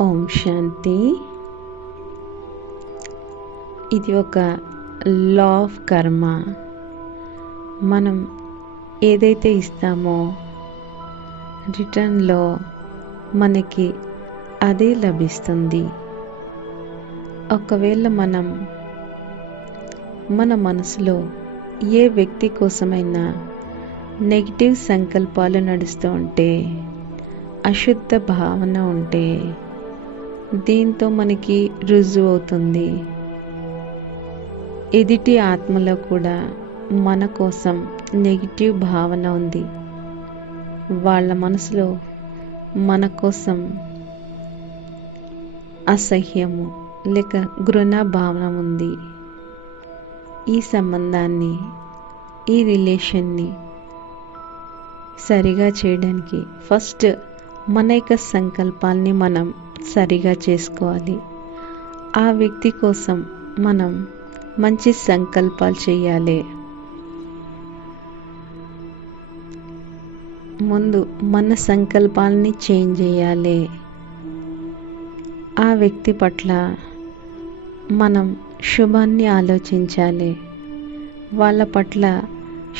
ఓం శాంతి. ఇది ఒక law of కర్మ మనం ఏదైతే ఇస్తామో రిటర్న్లో మనకి అదే లభిస్తుంది. ఒకవేళ మనం మన మనసులో ఏ వ్యక్తి కోసమైనా నెగిటివ్ సంకల్పాలు నడుస్తూ ఉంటే అశుద్ధ భావన ఉంటే దీంతో మనకి రుజువు అవుతుంది ఎదుటి ఆత్మలో కూడా మన కోసం నెగిటివ్ భావన ఉంది. వాళ్ళ మనసులో మన కోసం అసహ్యము లేక గృణ భావన ఉంది. ఈ సంబంధాన్ని ఈ రిలేషన్ని సరిగా చేయడానికి ఫస్ట్ మన యొక్క సంకల్పాల్ని మనం సరిగా చేసుకోవాలి. ఆ వ్యక్తి కోసం మనం మంచి సంకల్పాలు చేయాలి. ముందు మన సంకల్పాలని చేంజ్ చేయాలి. ఆ వ్యక్తి పట్ల మనం శుభాన్ని ఆలోచించాలి. వాళ్ళ పట్ల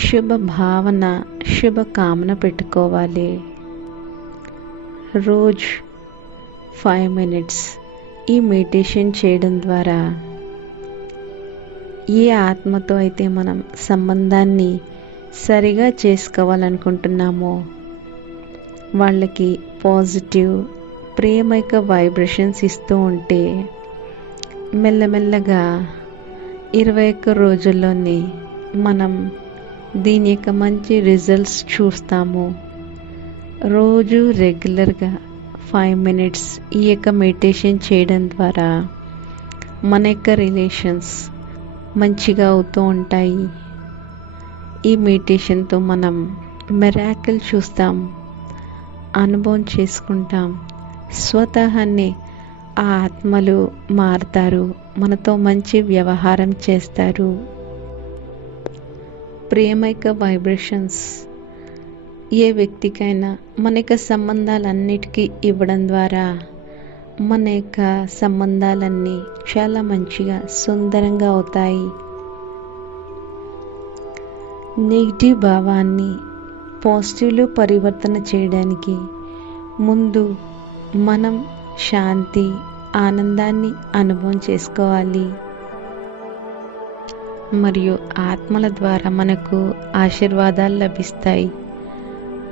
శుభ భావన శుభకామన పెట్టుకోవాలి. రోజు ఫైవ్ మినిట్స్ ఈ మెడిటేషన్ చేయడం ద్వారా ఏ ఆత్మతో అయితే మనం సంబంధాన్ని సరిగా చేసుకోవాలనుకుంటున్నామో. వాళ్ళకి పాజిటివ్ ప్రేమైక వైబ్రేషన్స్ ఇస్తూ ఉంటే మెల్లమెల్లగా ఇరవై ఒక్క రోజుల్లోనే మనం దీని యొక్క మంచి రిజల్ట్స్ చూస్తాము. రోజు రెగ్యులర్గా ఫైవ్ మినిట్స్ ఈ యొక్క మెడిటేషన్ చేయడం ద్వారా మన యొక్క రిలేషన్స్ మంచిగా అవుతూ ఉంటాయి. ఈ మెడిటేషన్తో మనం మెరాకిల్ చూస్తాం అనుభవం చేసుకుంటాం. స్వతహాన్ని ఆ ఆత్మలు మారుతారు మనతో మంచి వ్యవహారం చేస్తారు. ప్రేమైక వైబ్రేషన్స్ ఏ వ్యక్తికైనా మన యొక్క సంబంధాలన్నిటికీ ఇవ్వడం ద్వారా మన యొక్క సంబంధాలన్నీ చాలా మంచిగా సుందరంగా అవుతాయి. నెగిటివ్ భావాన్ని పాజిటివ్లో పరివర్తన చేయడానికి ముందు మనం శాంతి ఆనందాన్ని అనుభవం చేసుకోవాలి. మరియు ఆత్మల ద్వారా మనకు ఆశీర్వాదాలు లభిస్తాయి.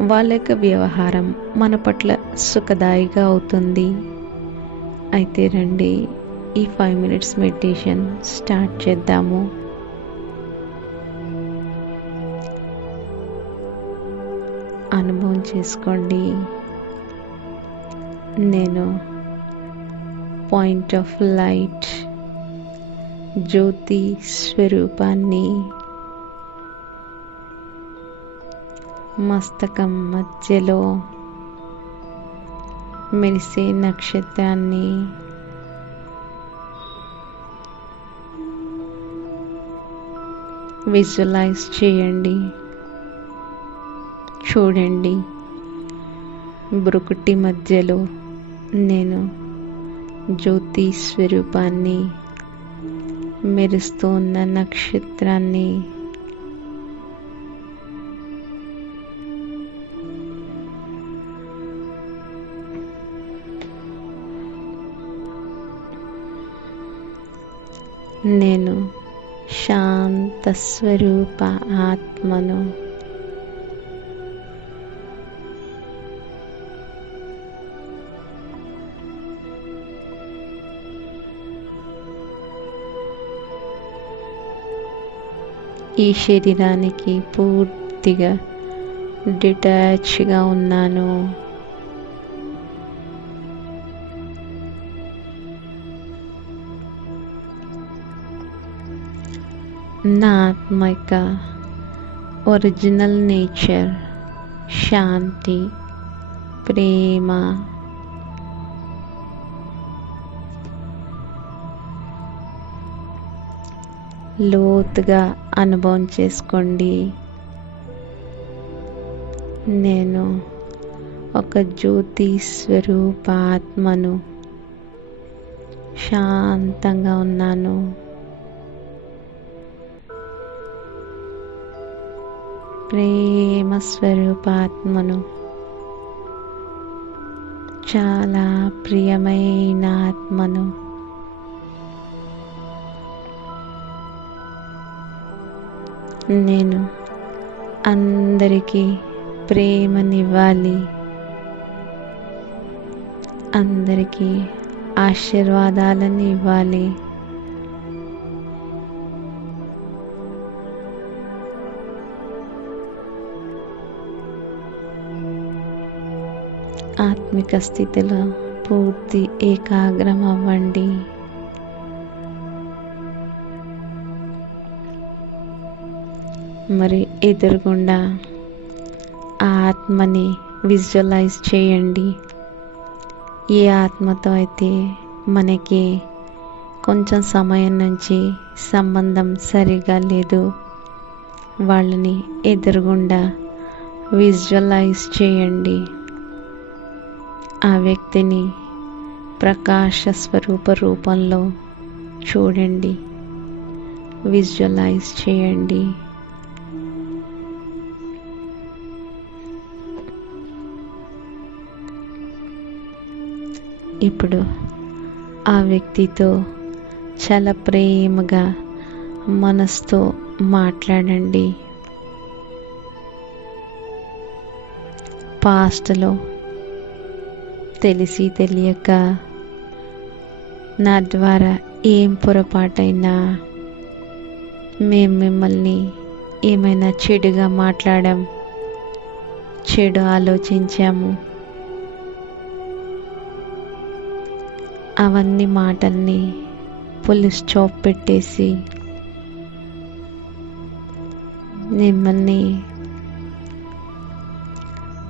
వాళ్ళ యొక్క వ్యవహారం మన పట్ల సుఖదాయిగా అవుతుంది. అయితే రండి ఈ ఫైవ్ మినిట్స్ మెడిటేషన్ స్టార్ట్ చేద్దాము. అనుభవం చేసుకోండి. నేను పాయింట్ ఆఫ్ లైట్ జ్యోతి స్వరూపాన్ని మస్తకం మధ్యలో మెరిసే నక్షత్రాన్ని విజువలైజ్ చేయండి చూడండి. బ్రుకుటి మధ్యలో నేను జ్యోతి స్వరూపాన్ని మెరుస్తూ ఉన్న నక్షత్రాన్ని నేను శాంత స్వరూప ఆత్మను. ఈ శరీరానికి పూర్తిగా డిటాచ్గా ఉన్నాను. నా ఆత్మ యొక్క ఒరిజినల్ నేచర్ శాంతి ప్రేమ లోతుగా అనుభవం చేసుకోండి. నేను ఒక జ్యోతి స్వరూప ఆత్మను శాంతంగా ఉన్నాను. ప్రేమ స్వరూపాత్మను చాలా ప్రియమైన ఆత్మను నేను అందరికీ ప్రేమనివ్వాలి. అందరికీ ఆశీర్వాదాలను ఇవ్వాలి. ఆధ్యాత్మిక స్థితిలో పూర్తి ఏకాగ్రం అవ్వండి. మరి ఎదురుగుండా ఆ ఆత్మని విజువలైజ్ చేయండి. ఏ ఆత్మతో అయితే మనకి కొంచెం సమయం నుంచి సంబంధం సరిగా లేదు వాళ్ళని ఎదురుగుండా విజువలైజ్ చేయండి. ఆ వ్యక్తిని ప్రకాశ స్వరూప రూపంలో చూడండి. విజువలైజ్ చేయండి. ఇప్పుడు ఆ వ్యక్తితో చాలా ప్రేమగా మనసుతో మాట్లాడండి. పాస్ట్లో తెలిసి తెలియక నా ద్వారా ఏం పొరపాటైనా మేము మిమ్మల్ని ఏమైనా చెడుగా మాట్లాడాం చెడు ఆలోచించాము. అవన్నీ మాటల్ని పోలీస్ స్టాప్ పెట్టేసి మిమ్మల్ని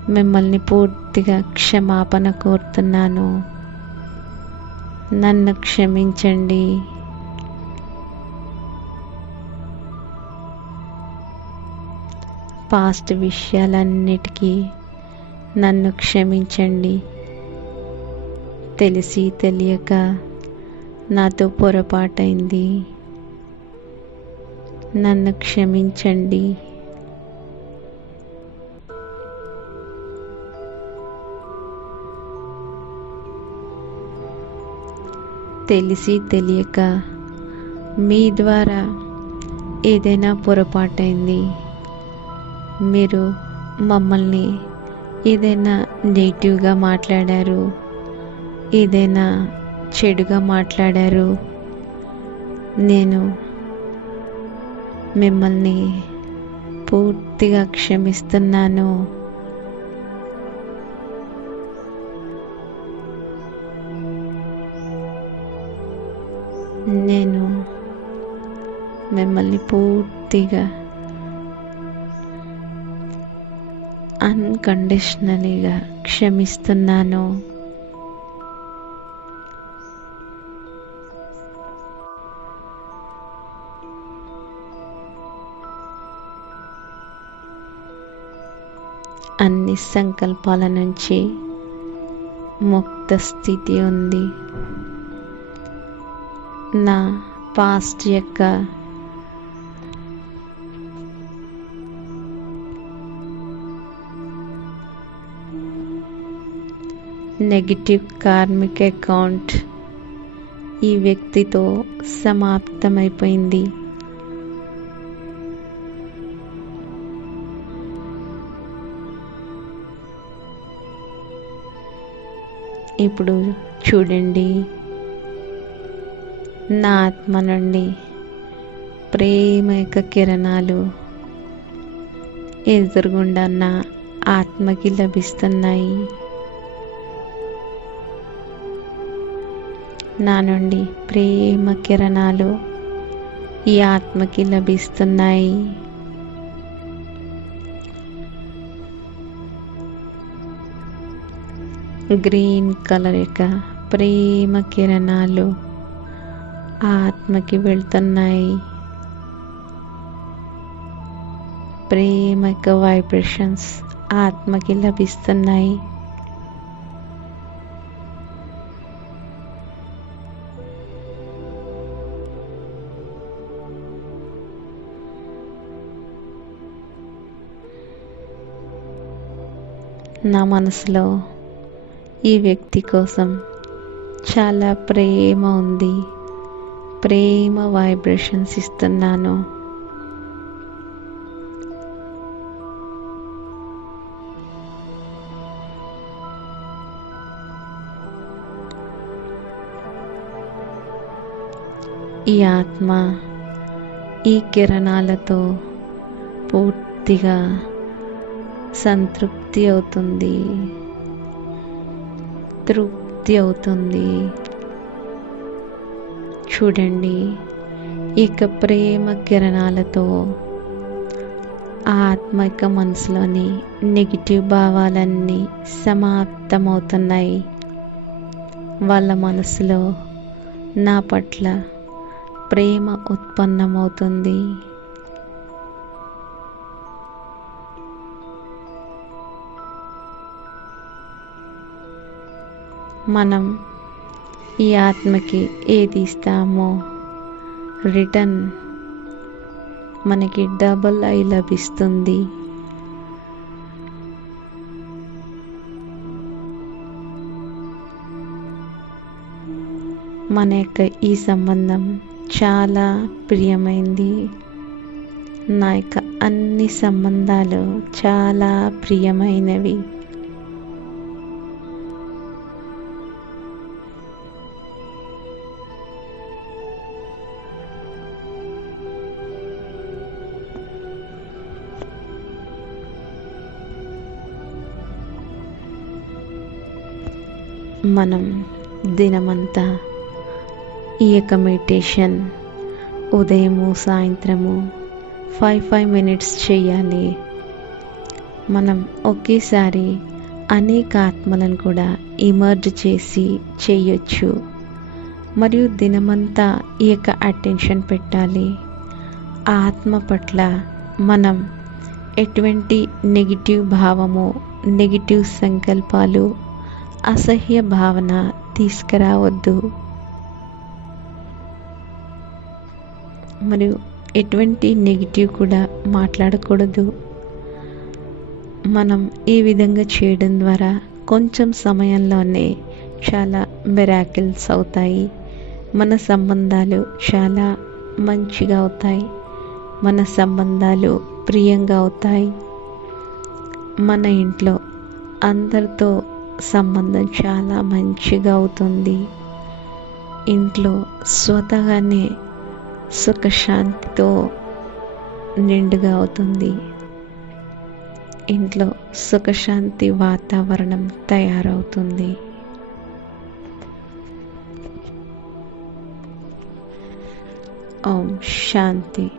మిమ్మల్ని పూర్తిగా క్షమాపణ కోరుతున్నాను. నన్ను క్షమించండి. పాస్ట్ విషయాలన్నిటికీ నన్ను క్షమించండి. తెలిసి తెలియక నాతో పొరపాటైంది. నన్ను క్షమించండి. తెలిసి తెలియక మీ ద్వారా ఏదైనా పొరపాటైంది. మీరు మమ్మల్ని ఏదైనా నెగిటివ్గా మాట్లాడారు ఏదైనా చెడుగా మాట్లాడారు. నేను మిమ్మల్ని పూర్తిగా క్షమిస్తున్నాను. మిమ్మల్ని పూర్తిగా అన్కండిషనలీగా క్షమిస్తున్నాను. అన్ని సంకల్పాల నుంచి ముక్త స్థితి ఉంది. నా పాస్ట్ యొక్క నెగిటివ్ కార్మిక్ అకౌంట్ ఈ వ్యక్తితో సమాప్తమైపోయింది. ఇప్పుడు చూడండి. నా ఆత్మ నుండి ప్రేమ యొక్క కిరణాలు ఎదురుగుండా నా ఆత్మకి లభిస్తున్నాయి. నా నుండి ప్రేమ కిరణాలు ఈ ఆత్మకి లభిస్తున్నాయి. గ్రీన్ కలర్ యొక్క ప్రేమ కిరణాలు ఆత్మకి వెళ్తున్నాయి. ప్రేమ యొక్క వైబ్రేషన్స్ ఆత్మకి లభిస్తున్నాయి. నా మనసులో ఈ వ్యక్తి కోసం చాలా ప్రేమ ఉంది. ప్రేమ వైబ్రేషన్స్ ఇస్తున్నాను. ఈ ఆత్మ ఈ కిరణాలతో పూర్తిగా సంతృప్తి అవుతుంది. తృప్తి అవుతుంది. చూడండి ఇక ప్రేమ కిరణాలతో ఆత్మక ఆత్మిక మనసులోని నెగిటివ్ భావాలన్నీ సమాప్తమవుతున్నాయి. వాళ్ళ మనసులో నా పట్ల ప్రేమ ఉత్పన్నమవుతుంది. మనం ఈ ఆత్మకి ఏది ఇస్తామో రిటర్న్ మనకి డబుల్ ఐ లభిస్తుంది. మన యొక్క ఈ సంబంధం చాలా ప్రియమైంది. నా యొక్క అన్ని సంబంధాలు చాలా ప్రియమైనవి. మనం దినమంతా ఈ యొక్క మెడిటేషన్ ఉదయము సాయంత్రము ఫైవ్ ఫైవ్ మినిట్స్ చేయాలి. మనం ఒకేసారి అనేక ఆత్మలను కూడా ఇమర్జ్ చేసి చేయొచ్చు. మరియు దినమంతా ఈ యొక్క అటెన్షన్ పెట్టాలి. ఆత్మ పట్ల మనం ఎటువంటి నెగిటివ్ భావము నెగిటివ్ సంకల్పాలు అసహ్య భావన తీసుకురావద్దు. మరియు ఎటువంటి నెగిటివ్ కూడా మాట్లాడకూడదు. మనం ఈ విధంగా చేయడం ద్వారా కొంచెం సమయంలోనే చాలా మెరాకిల్స్ అవుతాయి. మన సంబంధాలు చాలా మంచిగా అవుతాయి. మన సంబంధాలు ప్రియంగా అవుతాయి. మన ఇంట్లో అందరితో సంబంధం చాలా మంచిగా అవుతుంది. ఇంట్లో స్వతహానే సుఖశాంతితో నిండుగా అవుతుంది. ఇంట్లో సుఖశాంతి వాతావరణం తయారవుతుంది. ఓం శాంతి.